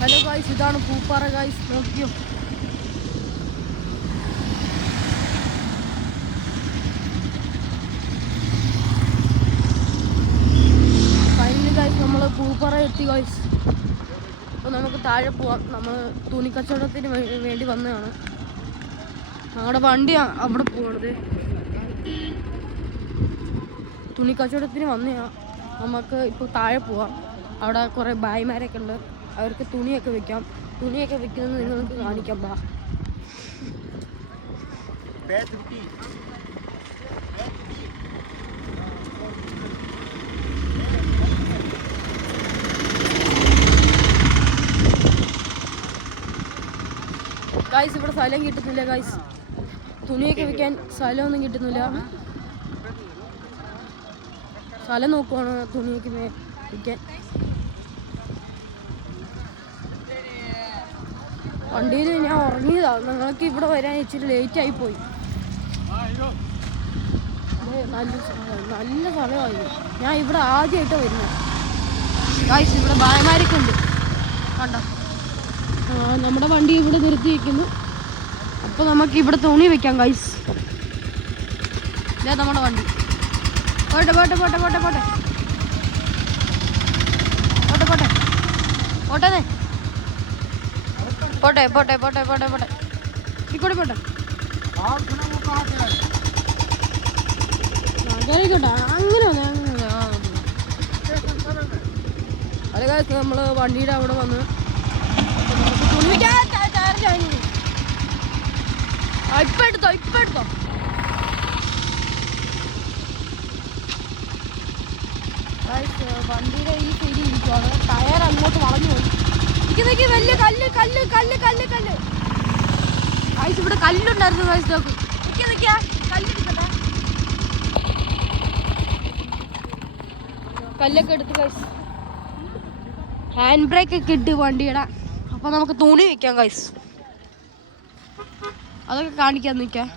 Hello guys, ഇതാണ് Pooppara guys, നോക്കിയോ. Finally guys നമ്മൾ പൂപ്പാറ എത്തി ഗായ്സ്. അപ്പോൾ നമുക്ക് താഴെ പോവാം. നമ്മൾ തുണിക്കച്ചവടത്തിന് വേണ്ടി വന്നതാണ്. ഞങ്ങളുടെ വണ്ടി അവിടെ പോകണത്. തുണിക്കച്ചവടത്തിന് വന്നതാണ്. നമുക്ക് ഇപ്പോൾ താഴെ പോവാം. അവിടെ കുറേ ഭായിമാരൊക്കെ ഉണ്ട്. അവർക്ക് തുണിയൊക്കെ വെക്കാം. തുണിയൊക്കെ വെക്കുന്നത് നിങ്ങൾക്ക് കാണിക്കാം. ബാ ഗായ്സ്, ഇവിടെ സ്ഥലം കിട്ടുന്നില്ല ഗായ്സ്. തുണിയൊക്കെ വെക്കാൻ സ്ഥലമൊന്നും കിട്ടുന്നില്ല. സ്ഥലം നോക്കുവാണ് തുണിയൊക്കെ വെക്കാൻ. വണ്ടിയിൽ ഞാൻ ഉറങ്ങിയതാണ്. ഞങ്ങൾക്ക് ഇവിടെ വരാൻ ഇച്ചിരി ലേറ്റ് ആയിപ്പോയി. നല്ല സ്ഥലമായി. ഞാൻ ഇവിടെ ആദ്യമായിട്ടാണ് വരുന്നത് ഗായ്സ്. ഇവിടെ ഭായമാരൊക്കെ ഉണ്ട് കണ്ടോ. നമ്മുടെ വണ്ടി ഇവിടെ നിർത്തി വയ്ക്കുന്നു. അപ്പോൾ നമുക്ക് ഇവിടെ തുണി വെക്കാം ഗായ്സ്. ഇതാ നമ്മുടെ വണ്ടി. പോട്ടെ പോട്ടെ പോട്ടെ പോട്ടെ പോട്ടെ പോട്ടെ പോട്ടെ പോട്ടെ പോട്ടെ പോട്ടെ പോട്ടെ പോട്ടെ പോട്ടെ ഇക്കൂടെ പോട്ടെ. കേറിക്കോട്ടെ. അങ്ങനെ അതെ ഗായ്സ്, നമ്മൾ വണ്ടിയുടെ അവിടെ വന്ന് തുണി വെക്കാൻ ഇപ്പം എടുത്തോ വണ്ടിയുടെ ഈ സൈഡിൽ ഇരിക്കുവാണ്. ടയർ അങ്ങോട്ട് വളഞ്ഞു പോയി. വലിയ കല്ല് കല്ല് കല്ല് കല്ല് കല്ല് ഗായ്സ്, ഇവിടെ കല്ലുണ്ടായിരുന്നു ഗായ്സ്. നോക്ക്, കല്ലിരിക്കട്ടെ. കല്ലൊക്കെ എടുത്ത് ഗായ്സ്. ഹാൻഡ് ബ്രേക്ക് ഒക്കെ ഇട്ട് വണ്ടിയുടെ. അപ്പോൾ നമുക്ക് തുണി വെക്കാം ഗായ്സ്. അതൊക്കെ കാണിക്കാൻ നിൽക്കാം.